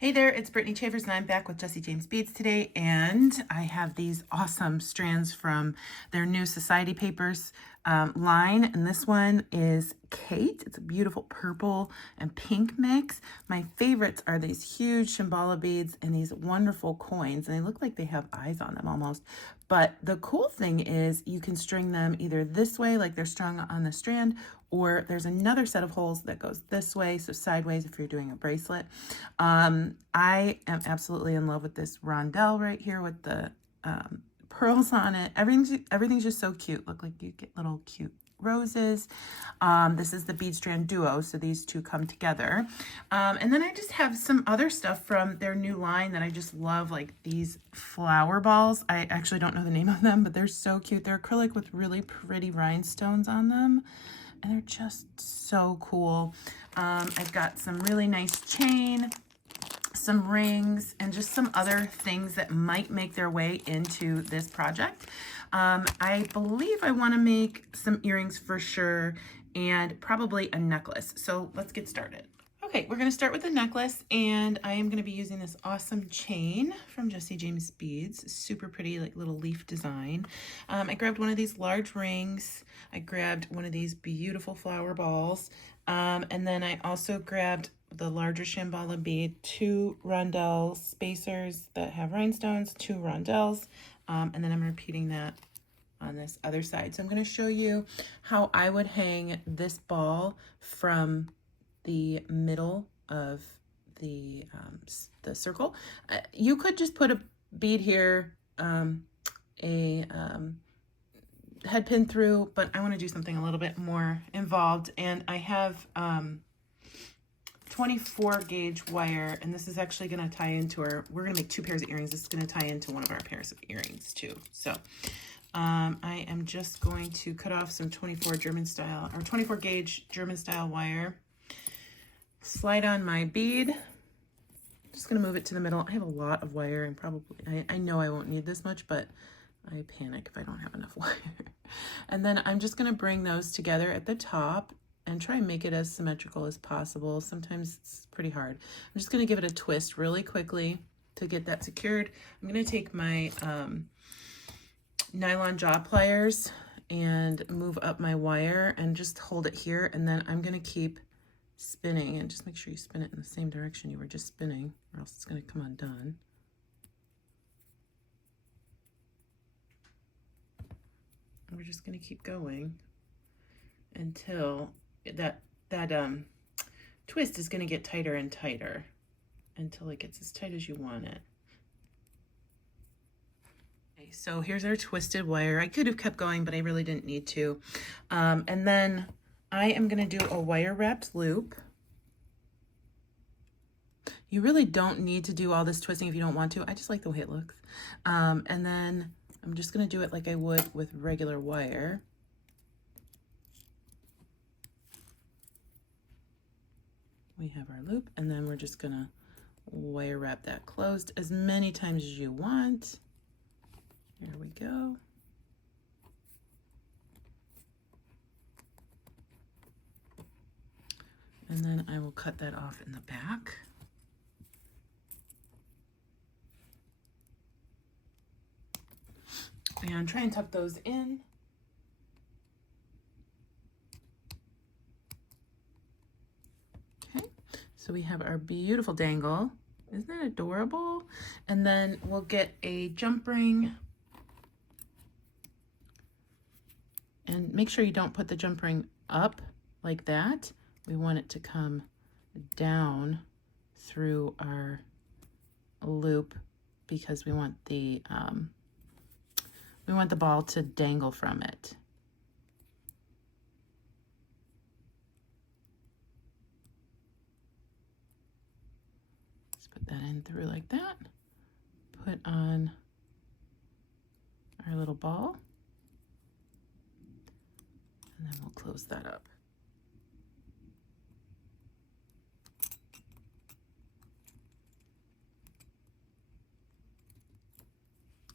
Hey there, it's Brittany Chavers and I'm back with Jesse James Beads today, and I have these awesome strands from their new Society Papers line, and this one is Kate. It's a beautiful purple and pink mix. My favorites are these huge Shambhala beads and these wonderful coins, and they look like they have eyes on them almost. But the cool thing is you can string them either this way, like they're strung on the strand, or there's another set of holes that goes this way, so sideways if you're doing a bracelet. I am absolutely in love with this rondelle right here with the pearls on it. Everything's just so cute. Look like you get little cute roses. This is the bead strand duo, so these two come together. And then I just have some other stuff from their new line that I just love, like these flower balls. I actually don't know the name of them, but they're so cute. They're acrylic with really pretty rhinestones on them, and they're just so cool. I've got some really nice chain, some rings, and just some other things that might make their way into this project. I believe I want to make some earrings for sure, and probably a necklace. So let's get started. Okay, we're going to start with the necklace, and I am going to be using this awesome chain from Jesse James Beads. Super pretty, like little leaf design. I grabbed one of these large rings. I grabbed one of these beautiful flower balls. And then I also grabbed the larger Shambhala bead, 2 rondelle spacers that have rhinestones, 2 rondelles, and then I'm repeating that on this other side. So I'm going to show you how I would hang this ball from the middle of the circle. You could just put a bead here, a head pin through, but I want to do something a little bit more involved, and I have 24 gauge wire, and this is actually going to tie into we're going to make 2 pairs of earrings. This is going to tie into one of our pairs of earrings too. So I am just going to cut off some 24 gauge German style wire, slide on my bead. Just going to move it to the middle. I have a lot of wire, and probably I know I won't need this much, but I panic if I don't have enough wire. And then I'm just going to bring those together at the top and try and make it as symmetrical as possible. Sometimes it's pretty hard. I'm just going to give it a twist really quickly to get that secured. I'm going to take my nylon jaw pliers and move up my wire and just hold it here, and then I'm going to keep spinning, and just make sure you spin it in the same direction you were just spinning, or else it's going to come undone. We're just going to keep going until that twist is going to get tighter and tighter until it gets as tight as you want it. Okay, so here's our twisted wire. I could have kept going, but I really didn't need to. And then I am going to do a wire wrapped loop. You really don't need to do all this twisting if you don't want to. I just like the way it looks. And then I'm just going to do it like I would with regular wire. We have our loop, and then we're just going to wire wrap that closed as many times as you want. Here we go. And then I will cut that off in the back. And try and tuck those in. Okay, so we have our beautiful dangle. Isn't that adorable? And then we'll get a jump ring. And make sure you don't put the jump ring up like that. We want it to come down through our loop because we want the ball to dangle from it. Let's put that in through like that. Put on our little ball. And then we'll close that up.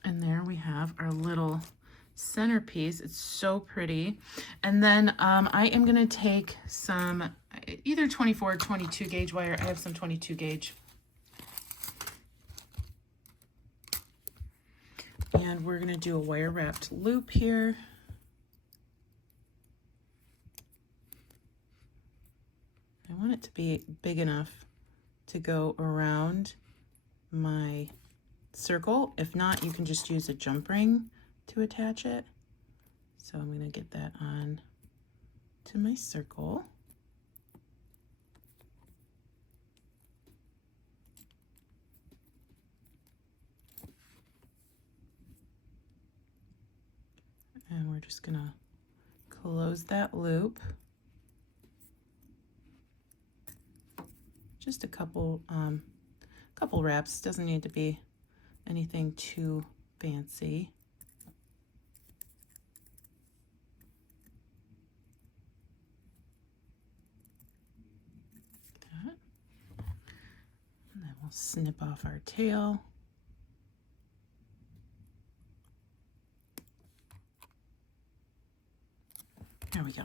And there we have our little centerpiece. It's so pretty. And then I am going to take some either 24 or 22 gauge wire. I have some 22 gauge And we're going to do a wire wrapped loop here. I want it to be big enough to go around my circle. If not, you can just use a jump ring to attach it. So I'm going to get that on to my circle. And we're just going to close that loop. Just a couple wraps, doesn't need to be anything too fancy. Like that. And then we'll snip off our tail. There we go.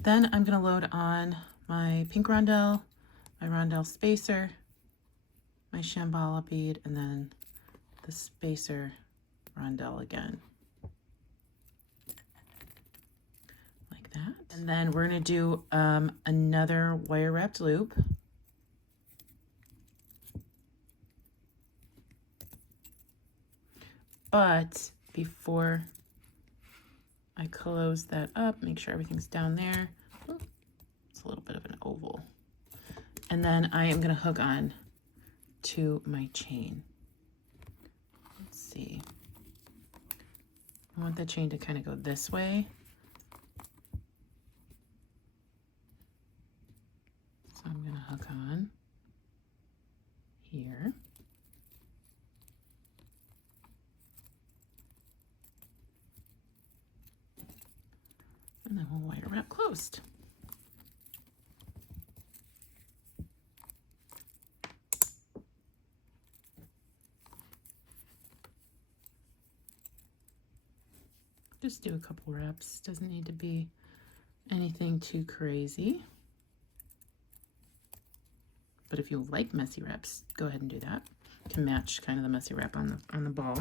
Then I'm going to load on my pink rondelle, my rondelle spacer, my shambhala bead, and then the spacer rondelle again. Like that. And then we're going to do another wire wrapped loop. But before I close that up, make sure everything's down there. Oh, it's a little bit of an oval. And then I am going to hook on to my chain. Let's see. I want the chain to kind of go this way. So I'm going to hook on here. And then we'll wire wrap closed. Just do a couple wraps, doesn't need to be anything too crazy. But if you like messy wraps, go ahead and do that. You can match kind of the messy wrap on the ball.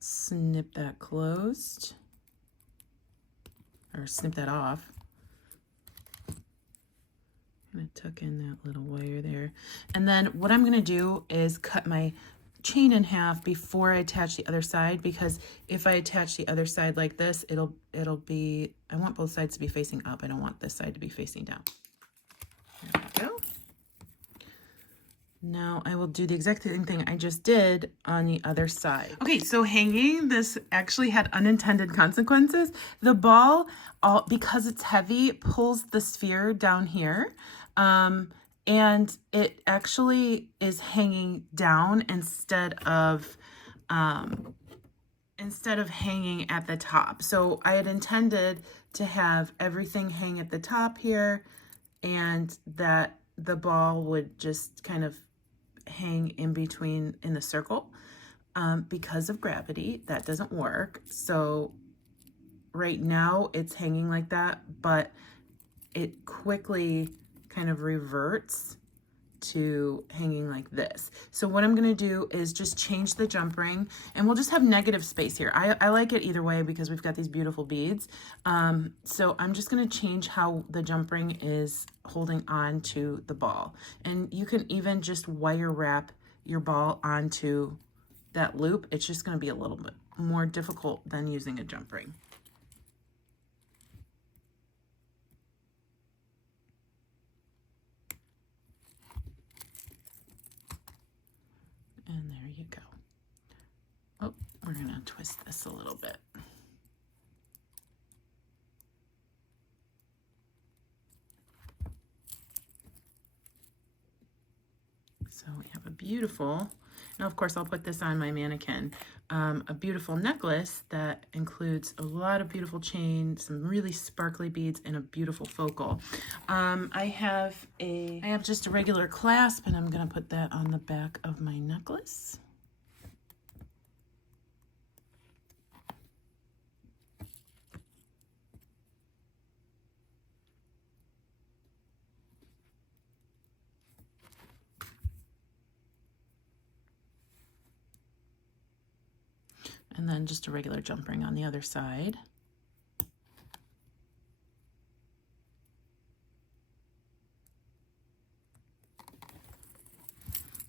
Snip that closed, or snip that off. I'm gonna tuck in that little wire there. And then what I'm gonna do is cut my chain in half before I attach the other side, because if I attach the other side like this, it'll be, I want both sides to be facing up. I don't want this side to be facing down. There we go. Now I will do the exact same thing I just did on the other side. Okay, so hanging this actually had unintended consequences. The ball, because it's heavy, pulls the sphere down here. And it actually is hanging down instead of hanging at the top. So I had intended to have everything hang at the top here, and that the ball would just kind of hang in between in the circle. Because of gravity, that doesn't work. So right now it's hanging like that, but it quickly kind of reverts to hanging like this. So what I'm going to do is just change the jump ring, and we'll just have negative space here. I like it either way because we've got these beautiful beads. So I'm just going to change how the jump ring is holding on to the ball. And you can even just wire wrap your ball onto that loop. It's just going to be a little bit more difficult than using a jump ring. And there you go. Oh, we're going to twist this a little bit. So we have a beautiful, now of course I'll put this on my mannequin, a beautiful necklace that includes a lot of beautiful chain, some really sparkly beads, and a beautiful focal. I have just a regular clasp, and I'm going to put that on the back of my necklace. And then just a regular jump ring on the other side.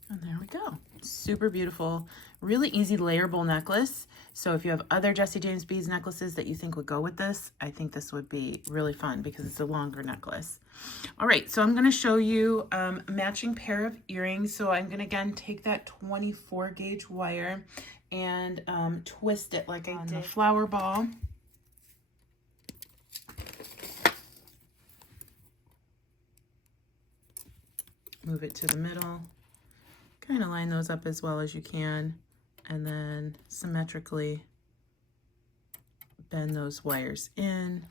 And there we go. Super beautiful, really easy layerable necklace. So if you have other Jesse James beads necklaces that you think would go with this, I think this would be really fun because it's a longer necklace. All right, so I'm gonna show you a matching pair of earrings. So I'm gonna again take that 24 gauge wire and twist it like I did the flower ball. Move it to the middle. Kind of line those up as well as you can, and then symmetrically bend those wires in,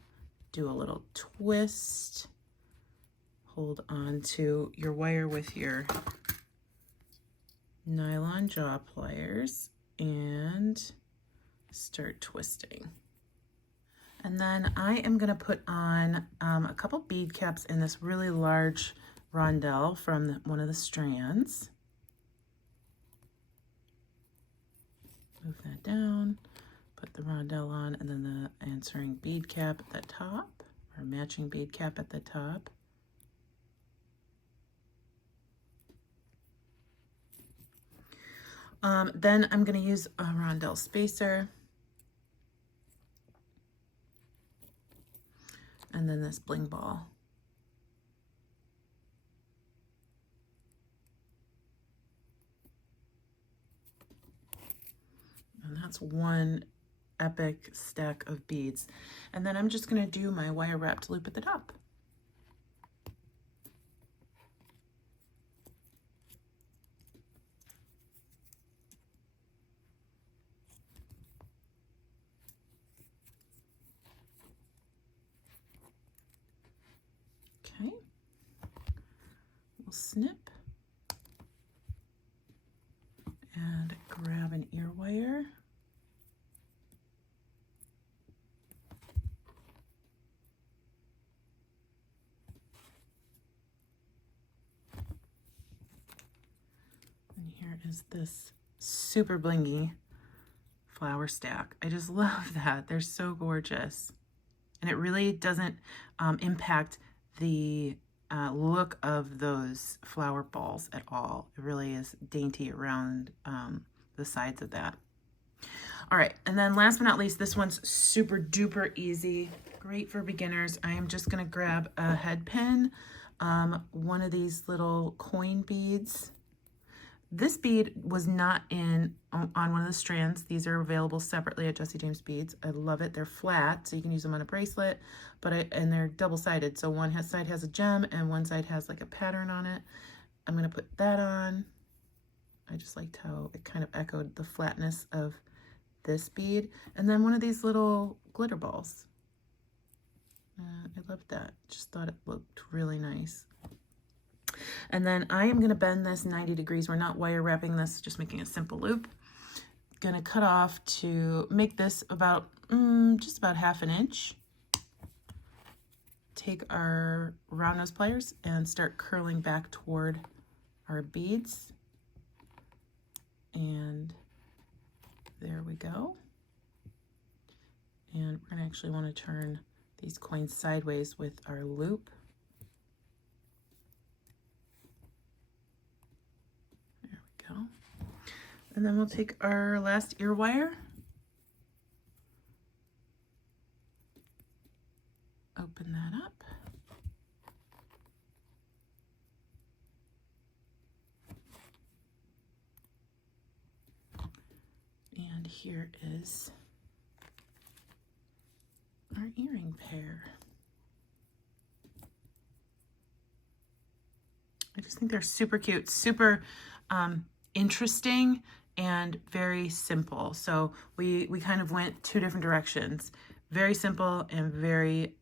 do a little twist, hold on to your wire with your nylon jaw pliers, and start twisting. And then I am going to put on a couple bead caps in this really large rondelle from one of the strands. Move that down, put the rondelle on, and then the answering bead cap at the top, or matching bead cap at the top. Then I'm going to use a rondelle spacer. And then this bling ball. And that's one epic stack of beads. And then I'm just going to do my wire wrapped loop at the top. Okay. We'll snip and grab an ear wire. And here is this super blingy flower stack. I just love that. They're so gorgeous. And it really doesn't impact the look of those flower balls at all. It really is dainty around the sides of that. All right, and then last but not least, this one's super duper easy, great for beginners. I am just gonna grab a head pin, one of these little coin beads. This bead was not on one of the strands. These are available separately at Jesse James Beads. I love it. They're flat, so you can use them on a bracelet, and they're double-sided. So one side has a gem and one side has like a pattern on it. I'm gonna put that on. I just liked how it kind of echoed the flatness of this bead. And then one of these little glitter balls. I loved that. Just thought it looked really nice. And then I am going to bend this 90 degrees. We're not wire wrapping this, just making a simple loop. Going to cut off to make this about just about ½ inch. Take our round nose pliers and start curling back toward our beads. And there we go. And we're going to actually want to turn these coins sideways with our loop. Go. And then we'll take our last ear wire, open that up, and here is our earring pair. I just think they're super cute, super interesting and very simple. So we kind of went two different directions. Very simple and very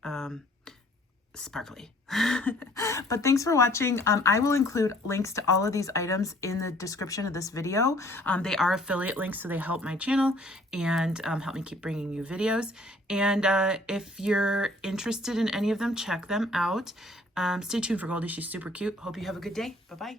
sparkly. But thanks for watching. I will include links to all of these items in the description of this video. They are affiliate links, so they help my channel and help me keep bringing you videos. And if you're interested in any of them, check them out. Stay tuned for Goldie. She's super cute. Hope you have a good day. Bye-bye.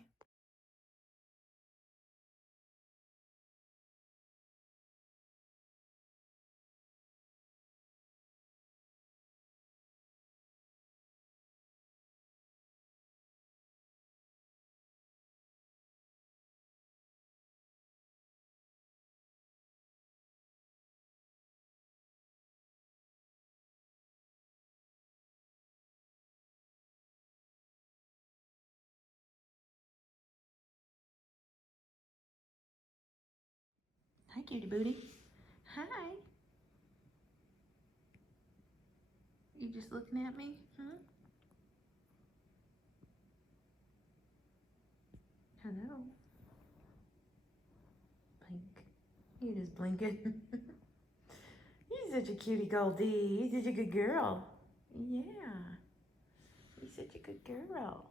Hi, cutie booty. Hi. You just looking at me? Hello. Blink. You just blinking. You're such a cutie Goldie. You're such a good girl. Yeah. You're such a good girl.